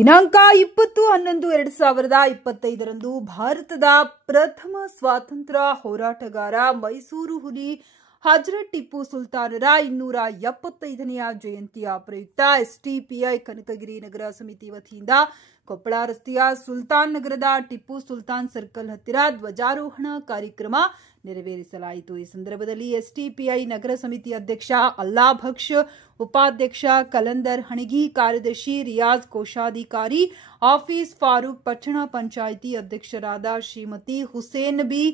ದಿನಾಂಕ 20/11/2025 ಭಾರತದ ಪ್ರಥಮ ಸ್ವಾತಂತ್ರ್ಯ ಹೋರಾಟಗಾರ ಮೈಸೂರು ಹುಲಿ ಹಜರತ್ ಟಿಪ್ಪು ಸುಲ್ತಾನರ 275ನೇ ಜಯಂತಿಯ ಪ್ರಯುಕ್ತ ಎಸ್ಡಿಪಿಐ ಕನಕಗಿರಿ ನಗರ ಸಮಿತಿ ವತಿಯಿಂದ ಕೊಪ್ಪಳ ರಸ್ತೆಯ ಸುಲ್ತಾನ್ ನಗರದ ಟಿಪ್ಪು ಸುಲ್ತಾನ್ ಸರ್ಕಲ್ ಹತ್ತಿರ ಧ್ವಜಾರೋಹಣ ಕಾರ್ಯಕ್ರಮ ನೆರವೇರಿಸಲಾಯಿತು। ಈ ಸಂದರ್ಭದಲ್ಲಿ ಎಸ್ಡಿಪಿಐ ನಗರ ಸಮಿತಿ ಅಧ್ಯಕ್ಷ ಅಲ್ಲಾ ಬಕ್ಷ್, ಉಪಾಧ್ಯಕ್ಷ ಕಲಂದರ್ ಹಣಗಿ, ಕಾರ್ಯದರ್ಶಿ ರಿಯಾಜ್ ಕೋಶಾಧಿಕಾರಿ ಆಫೀಸ್ ಫಾರೂಕ್, ಪಟ್ಟಣ ಪಂಚಾಯಿತಿ ಅಧ್ಯಕ್ಷರಾದ ಶ್ರೀಮತಿ ಹುಸೇನ್ ಬಿ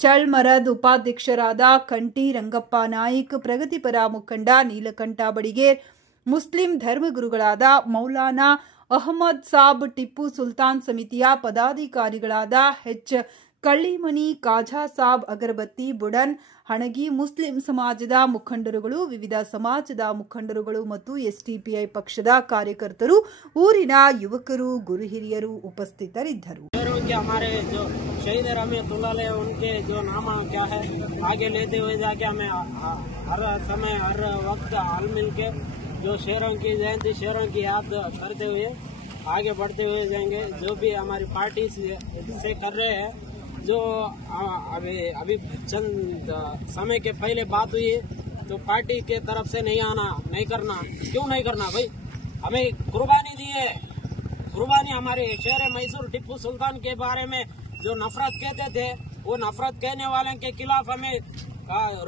ಚಳ್ಮರದ್, ಉಪಾಧ್ಯಕ್ಷರಾದ ಕಂಟಿ ರಂಗಪ್ಪ ನಾಯ್ಕ್, ಪ್ರಗತಿಪರ ಮುಖಂಡ ನೀಲಕಂಠ ಬಡಿಗೇರ್, ಮುಸ್ಲಿಂ ಧರ್ಮಗುರುಗಳಾದ ಮೌಲಾನಾ ಅಹಮದ್ ಸಾಬ್, ಟಿಪ್ಪು ಸುಲ್ತಾನ್ ಸಮಿತಿಯ ಪದಾಧಿಕಾರಿಗಳಾದ ಎಚ್ ಕಳ್ಳಿಮನಿ, ಕಾಜಾ ಸಾಬ್, ಅಗರಬತ್ತಿ, ಬುಡನ್ ಹಣಗಿ, ಮುಸ್ಲಿಂ ಸಮಾಜದ ಮುಖಂಡರುಗಳು, ವಿವಿಧ ಸಮಾಜದ ಮುಖಂಡರುಗಳು ಮತ್ತು ಎಸ್ಡಿಪಿಐ ಪಕ್ಷದ ಕಾರ್ಯಕರ್ತರು, ಊರಿನ ಯುವಕರು, ಗುರು ಹಿರಿಯರು ಉಪಸ್ಥಿತರಿದ್ದರು। हमारे जो शहीद रहमतुल्लाह अलैह उनके जो नाम क्या है आगे लेते हुए जाके हमें हर समय हर वक्त हाल मिल के जो शेरों की जयंती शेरों की याद करते हुए आगे बढ़ते हुए जाएंगे। जो भी हमारी पार्टी से कर रहे हैं, जो अभी चंद समय के पहले बात हुई तो पार्टी के तरफ से नहीं करना। क्यों नहीं करना भाई? हमें कुर्बानी दी है। कुर्बानी हमारे शहर मैसूर टिप्पू सुल्तान के बारे में जो नफरत कहते थे, वो नफरत कहने वाले के खिलाफ हमें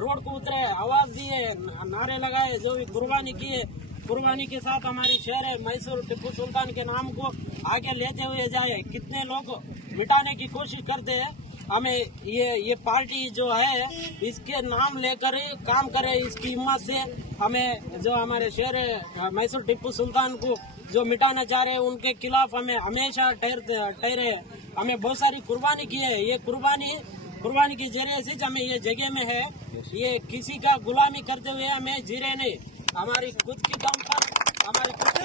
रोड को उतरे, आवाज दिए, नारे लगाए, जो भी कुर्बानी किए। कुर्बानी के साथ हमारी शहर मैसूर टिप्पू सुल्तान के नाम को आगे लेते हुए जाए। कितने लोग मिटाने की कोशिश करते हैं। हमें ये पार्टी जो है इसके नाम लेकर ही काम करे। इसकी हिम्मत से हमें जो हमारे शहर मैसूर टिप्पू सुल्तान को जो मिटाना चाह रहे हैं उनके खिलाफ हमें हमेशा ठहरे। हमें बहुत सारी कुर्बानी की है। ये कुर्बानी के जरिए से हमें ये जगह में है। ये किसी का गुलामी करते हुए हमें जी रहे नहीं। हमारी खुद की दम पर हमारी खुद की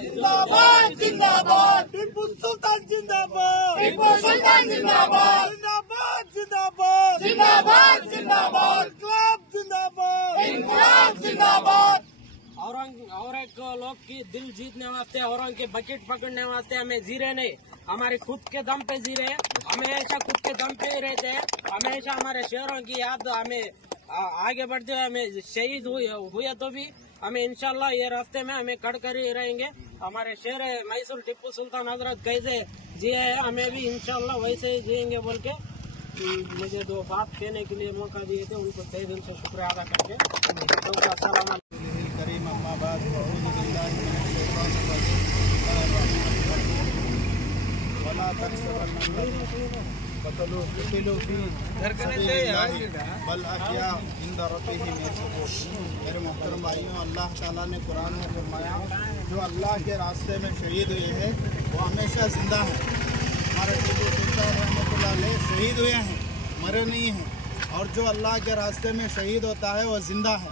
जिंदाबाद जिंदाबाद टिप्पू सुल्तान जिंदाबाद टिप्पू सुल्तान जिंदाबाद जिंदाबाद जिंदाबाद जिंदाबाद जिंदाबाद इंकलाब जिंदाबाद इंकलाब जिंदाबाद। और एक लोग की दिल जीतने वास्ते और के बकेट पकड़ने वास्ते हमें जी रहे नहीं। हमारे खुद के दम पे जी रहे हैं। हमेशा खुद के दम पे ही रहते हैं। हमेशा हमारे शहरों की याद हमें आगे बढ़ते हुए हमें शहीद हुए तो भी हमें इंशाल्लाह ये रास्ते में हमें कड़ कर ही रहेंगे। हमारे शहर मैसूर टिप्पू सुल्तान हजरत कैसे जिए हैं हमें भी इंशाल्लाह वैसे ही जिएंगे बोल के मुझे दो बात कहने के लिए मौका दिए थे, उनको तहे दिल से शुक्रिया अदा करके मेरे मोहतरम भाइयों, अल्लाह ताला ने कुरान में फरमाया जो अल्लाह के रास्ते में शहीद हुए हैं वो हमेशा जिंदा है। हमारे टिप्पू सुल्तान रहमतुल्लाह अलैह शहीद हुए हैं, मरे नहीं हैं। और जो अल्लाह के रास्ते में शहीद होता है वो जिंदा है।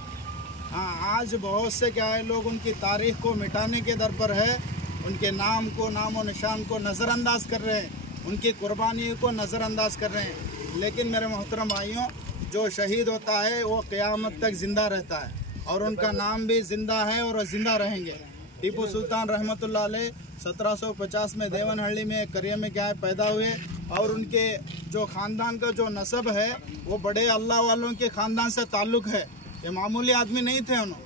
हाँ, आज बहुत से क्या है लोग उनकी तारीख को मिटाने के दर पर है, उनके नाम को, नाम और निशान को नज़रअंदाज कर रहे हैं, उनकी कुर्बानी को नज़रअंदाज कर रहे हैं। लेकिन मेरे मोहतरम भाइयों, जो शहीद होता है वो क़यामत तक ज़िंदा रहता है और उनका नाम भी ज़िंदा है और ज़िंदा रहेंगे। टिप्पू सुल्तान रहमतुल्लाह अलैह 1750 में देवनहल्ली में करिया में क्या है पैदा हुए और उनके जो ख़ानदान का जो नस्ब है वो बड़े अल्लाह वालों के ख़ानदान से ताल्लुक़ है। ये मामूली आदमी नहीं थे उन्होंने।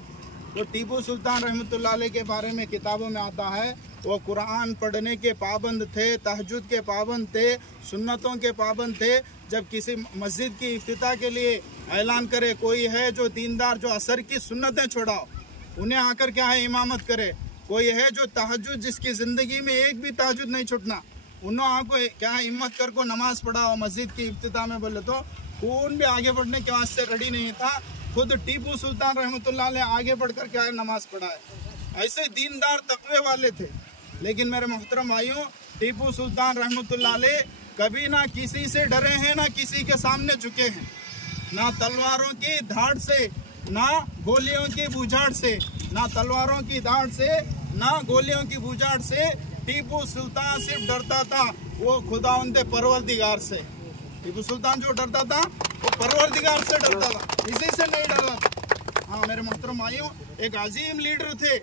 तो टिप्पू सुल्तान रहमतुल्लाह अलैह के बारे में किताबों में आता है वो कुरान पढ़ने के पाबंद थे, तहज्जुद के पाबंद थे, सुन्नतों के पाबंद थे। जब किसी मस्जिद की इफ्तिताह के लिए ऐलान करे कोई है जो दीनदार जो असर की सुन्नतें छोड़ाओ, उन्हें आकर क्या है इमामत करे। कोई है जो तहज्जुद जिसकी ज़िंदगी में एक भी तहज्जुद नहीं छूटना, उन्होंने आको क्या है हिम्मत कर को नमाज पढ़ाओ मस्जिद की इफ्तिताह में। बोले तो कौन भी आगे बढ़ने के वास्ते रेडी नहीं था। खुद टिप्पू सुल्तान रहमतुल्लाह अलैह आगे बढ़कर क्या है नमाज पढ़ा है। ऐसे दीनदार तकवे वाले थे। लेकिन मेरे मोहतरम भाइयों, टिप्पू सुल्तान रहमतुल्लाह अलैह कभी ना किसी से डरे हैं, ना किसी के सामने झुके हैं, ना तलवारों की धाड़ से, ना गोलियों की बुझाड़ से, ना तलवारों की धाड़ से, ना गोलियों की बुझाड़ से। टिप्पू सुल्तान सिर्फ डरता था वो खुदावंदे परवरदिगार से। टिप्पू सुल्तान जो डरता था वो परवरदिगार से डरता था, किसी से नहीं डरता था। हाँ मेरे मोहतरम भाइयों, एक अजीम लीडर थे।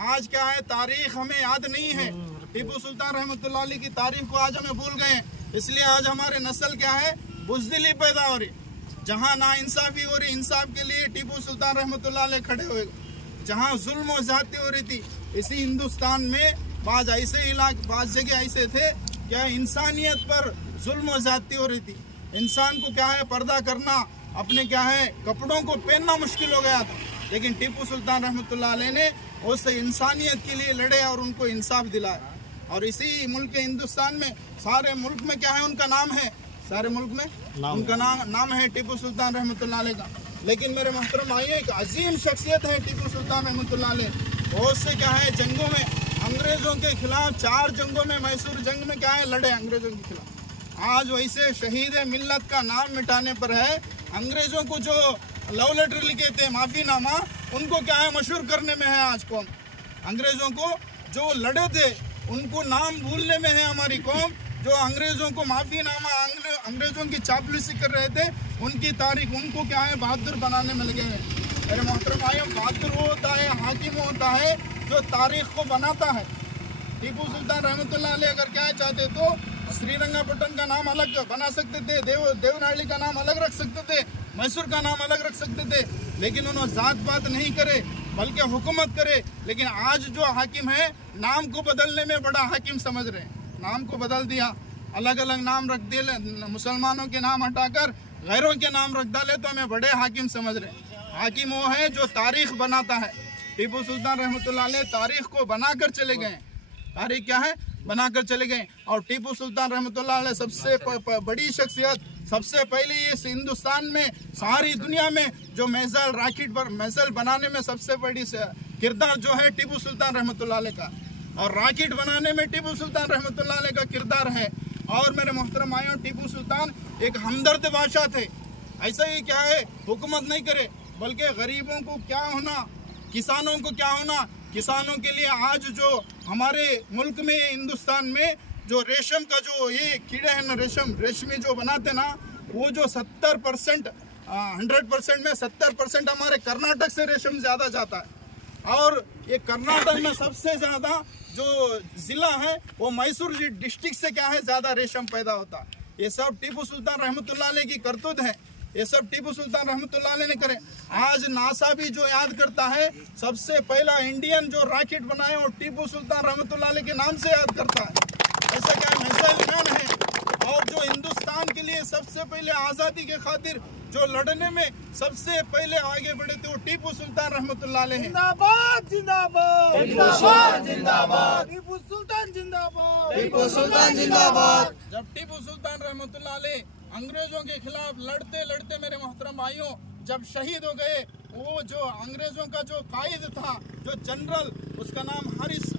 आज क्या है, तारीख हमें याद नहीं है। टीपू सुल्तान रहमतुल्लाह अलैह की तारीख को आज हमें भूल गए, इसलिए आज हमारे नस्ल क्या है, बुज़दिली पैदा हो रही। जहाँ ना इंसाफी हो रही, इंसाफ के लिए टीपू सुल्तान रहमतुल्लाह अलैह खड़े हुए। जहाँ जुल्म और ज़्यादती हो रही थी, इसी हिंदुस्तान में बाज ऐसे इलाके, बाज जगह ऐसे थे क्या इंसानियत पर जुल्म और ज़्यादती हो रही थी। इंसान को क्या है, पर्दा करना, अपने क्या है कपड़ों को पहनना मुश्किल हो गया था, लेकिन टीपू सुल्तान रहमतुल्लाह अलैह ने उस इंसानियत के लिए लड़े और उनको इंसाफ दिलाया। और इसी मुल्क के हिंदुस्तान में, सारे मुल्क में क्या है, उनका नाम है, सारे मुल्क में उनका नाम है टीपू सुल्तान रहमतुल्लाह अलैह का। लेकिन मेरे मोहतरम भाइयों, एक अजीम शख्सियत है टीपू सुल्तान रहमतुल्लाह अलैह। बहुत से क्या है जंगों में, अंग्रेजों के खिलाफ 4 जंगों में, मैसूर जंग में क्या है लड़े अंग्रेजों के खिलाफ। आज वैसे शहीद मिल्लत का नाम मिटाने पर है, अंग्रेजों को जो लव लेटर लिखे थे, माफीनामा, उनको क्या है मशहूर करने में है आज कौम। अंग्रेजों को जो लड़े थे उनको नाम भूलने में है हमारी कौम। जो अंग्रेजों को माफीनामा, अंग्रेजों की चापलूसी कर रहे थे, उनकी तारीख, उनको क्या है बहादुर बनाने में लगे हैं। मेरे मोहतरम भाइयों, बहादुर वो होता है, हाकिम होता है जो तारीख को बनाता है। टीपू सुल्तान रहमतुल्लाह अलैह अगर क्या चाहते तो श्रीरंगपट्टनम का नाम अलग बना सकते थे, देवनागरी का नाम अलग रख सकते थे, मैसूर का नाम अलग रख सकते थे, लेकिन उन्होंने जात पात नहीं करे बल्कि हुकूमत करे। लेकिन आज जो हाकिम है, नाम को बदलने में बड़ा हाकिम समझ रहे हैं, नाम को बदल दिया, अलग अलग नाम रख दिए, मुसलमानों के नाम हटाकर गैरों के नाम रख डाले तो हमें बड़े हाकिम समझ रहे हैं। हाकिम वो है जो तारीख बनाता है। टीपू सुल्तान रहमतुल्लाह अलैह तारीख को बनाकर चले गए। तारीख क्या है, बनाकर चले गए। और टीपू सुल्तान रहमतुल्लाह अलैह सबसे बड़ी शख्सियत, सबसे पहले ये हिंदुस्तान में, सारी दुनिया में जो मैसल रॉकेट पर मैसल बनाने में सबसे बड़ी किरदार जो है टीपू सुल्तान रहमतुल्लाह अलैह का, और रॉकेट बनाने में टीपू सुल्तान रहमतुल्लाह अलैह का किरदार है। और मेरे मोहतरम भाइयों, टीपू सुल्तान एक हमदर्द बादशाह थे। ऐसा ही क्या है, हुकूमत नहीं करे बल्कि गरीबों को क्या होना, किसानों को क्या होना, किसानों के लिए आज जो हमारे मुल्क में, हिंदुस्तान में जो रेशम का जो ये कीड़े हैं ना, रेशमी जो बनाते ना, वो जो 70%, 100% में 70% हमारे कर्नाटक से रेशम ज़्यादा जाता है। और ये कर्नाटक में सबसे ज़्यादा जो ज़िला है वो मैसूर डिस्ट्रिक्ट से क्या है ज़्यादा रेशम पैदा होता है। ये सब टीपू सुल्तान रहमतुल्लाह अलैह की करतूत है, ये सब टीपू सुल्तान रहमतुल्लाह अलैह ने करे। आज नासा भी जो याद करता है, सबसे पहला इंडियन जो रॉकेट बनाए वो टीपू सुल्तान रहमतुल्लाह अलैह के नाम से याद करता है। ऐसा क्या मिसाइल खान है। और जो हिंदुस्तान के लिए सबसे पहले आज़ादी के खातिर जो लड़ने में सबसे पहले आगे बढ़े थे वो टीपू सुल्तान रहमतुल्लाह अलैह हैं। जिंदाबाद जिंदाबाद जिंदाबाद जिंदाबाद, टीपू सुल्तान जिंदाबाद, टीपू सुल्तान जिंदाबाद। जब टीपू सुल्तान रहमतुल्लाह अलैह अंग्रेजों के खिलाफ लड़ते लड़ते मेरे मोहतरम भाइयों जब शहीद हो गए, वो जो अंग्रेजों का जो कायद था, जो जनरल, उसका नाम हारिस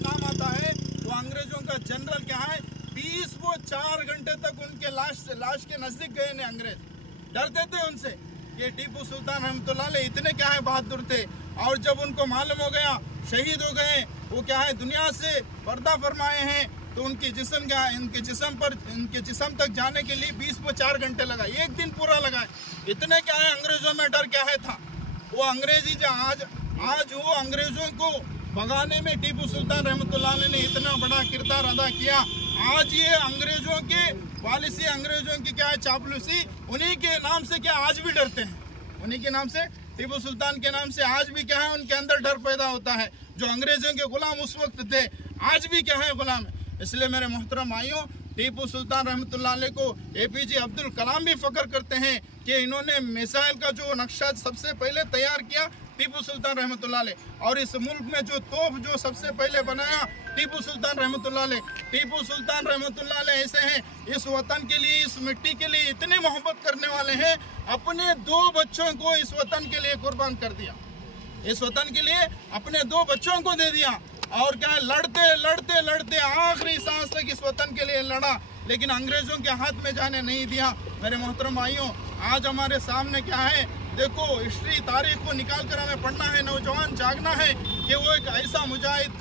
नाम आता है, वो अंग्रेजों का जनरल क्या है, 4 घंटे तक उनके लाश के नजदीक गए ने अंग्रेज, डरते थे उनसे। ये टीपू सुल्तान रहमतुल्लाह अलैह इतने क्या है बहादुर थे। और जब उनको मालूम हो गया शहीद हो गए, वो क्या है दुनिया से पर्दा फरमाए हैं, तो उनकी जिस्म क्या है, इनके जिस्म तक जाने के लिए 4 घंटे लगा, 1 दिन पूरा लगा। इतने क्या है अंग्रेजों में डर क्या है था। वो अंग्रेजी जो आज वो अंग्रेजों को भगाने में टीपू सुल्तान रहमतुल्लाह अलैह ने इतना बड़ा किरदार अदा किया। आज ये अंग्रेजों के पॉलिसी, अंग्रेजों की क्या है चापलूसी, उन्हीं के नाम से क्या आज भी डरते हैं। उन्हीं के नाम से, टीपू सुल्तान के नाम से आज भी क्या है उनके अंदर डर पैदा होता है। जो अंग्रेजों के गुलाम उस वक्त थे, आज भी क्या है गुलाम है। इसलिए मेरे मोहतरम भाइयों, टीपू सुल्तान रहमतुल्लाह अलैह को APJ अब्दुल कलाम भी फख्र करते हैं कि इन्होंने मिसाइल का जो नक्शा सबसे पहले तैयार किया टीपू सुल्तान रहमतुल्लाह अलैह। और इस मुल्क में जो तोप जो सबसे पहले बनाया टीपू सुल्तान रहमतुल्लाह अलैह। टीपू सुल्तान रहमतुल्लाह अलैह ऐसे हैं, इस वतन के लिए, इस मिट्टी के लिए इतने मोहब्बत करने वाले हैं, अपने 2 बच्चों को इस वतन के लिए कुर्बान कर दिया। इस वतन के लिए अपने 2 बच्चों को दे दिया। और क्या है, लड़ते लड़ते लड़ते आखिरी सांस तक इस वतन के लिए लड़ा, लेकिन अंग्रेजों के हाथ में जाने नहीं दिया। मेरे मोहतरम भाइयों, आज हमारे सामने क्या है, देखो हिस्ट्री, तारीख को निकाल कर हमें पढ़ना है, नौजवान जागना है कि वो एक ऐसा मुजाहिद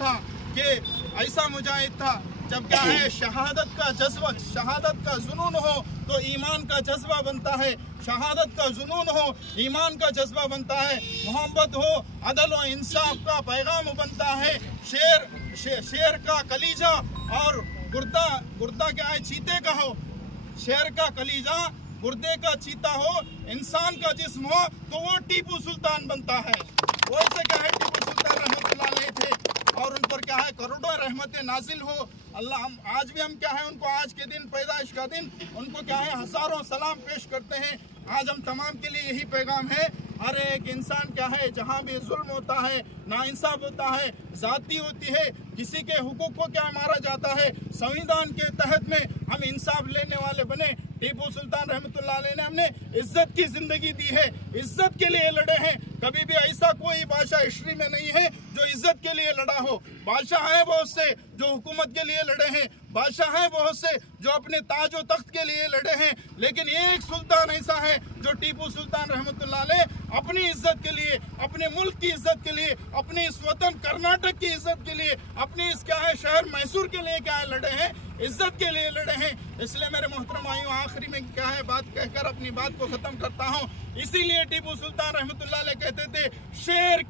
था जब क्या है शहादत का जज्बा, शहादत का जुनून हो तो ईमान का जज्बा बनता है, शहादत का जुनून हो ईमान का जज्बा बनता है, मोहब्बत हो अदल और इंसाफ का पैगाम बनता है, शेर का कलीजा और गुर्दा क्या है चीते का हो, शेर का कलीजा गुर्दे का चीता हो, इंसान का जिस्म हो तो वो टीपू सुल्तान बनता है। वो से क्या है टीपू सुल्तान रहमतुल्लाह अलैह थे और उन पर क्या है करोड़ों रहमतें नाजिल हो। अल्लाह हम आज भी हम क्या है उनको आज के दिन पैदाइश का दिन उनको क्या है हजारों सलाम पेश करते हैं। आज हम तमाम के लिए यही पैगाम है, हर एक इंसान क्या है जहाँ भी जुल्म होता है, नाइंसाफ होता है, जाती होती है, किसी के हुकूक को क्या मारा जाता है, संविधान के तहत में हम इंसाफ लेने वाले बने। टीपू सुल्तान रहमतुल्लाह अलैह ने हमने इज्जत की जिंदगी दी है, इज्जत के लिए लड़े हैं। कभी भी ऐसा कोई बादशाह हिस्ट्री में नहीं है जो इज्जत के लिए लड़ा हो। बादशाह है बहुत से जो हुकूमत के लिए लड़े हैं, बादशाह है बहुत से जो अपने ताज और तख्त के लिए लड़े हैं, लेकिन एक सुल्तान ऐसा है जो टीपू सुल्तान रहमतुल्लाह अलैह अपनी इज्जत के लिए, अपने मुल्क की इज्जत के लिए, अपने इस वतन कर्नाटक की इज्जत के लिए, अपने इस क्या है शहर मैसूर के लिए क्या है लड़े हैं, इज्जत के लिए लड़े हैं। इसलिए मेरे मोहतरम भाइयों आखिरी में क्या है बात कहकर अपनी बात को खत्म करता हूँ। इसीलिए टीपू सुल्तान रहमतुल्लाह अलैह कहते थे शेर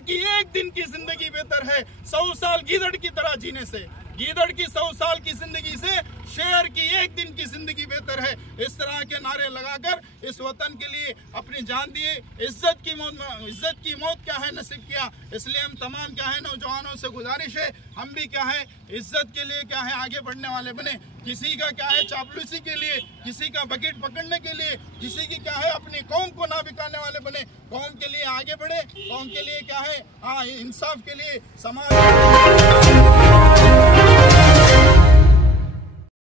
की एक दिन की जिंदगी बेहतर है 100 साल गीदड़ की तरह जीने से। गीदड़ की 100 साल की जिंदगी से शेर की एक दिन की जिंदगी बेहतर है। इस तरह के नारे लगाकर इस वतन के लिए अपनी जान दिए, इज्जत की मौत क्या है नसीब किया। इसलिए हम तमाम क्या है नौजवानों से गुजारिश है हम भी क्या है इज्जत के लिए क्या है आगे बढ़ने वाले बने। किसी का क्या है चापलूसी के लिए, किसी का बकेट पकड़ने के लिए, किसी की क्या है अपनी कौम को ना बिकाने वाले बने। कौम के लिए आगे बढ़े, कौम के लिए क्या है इंसाफ के लिए समाज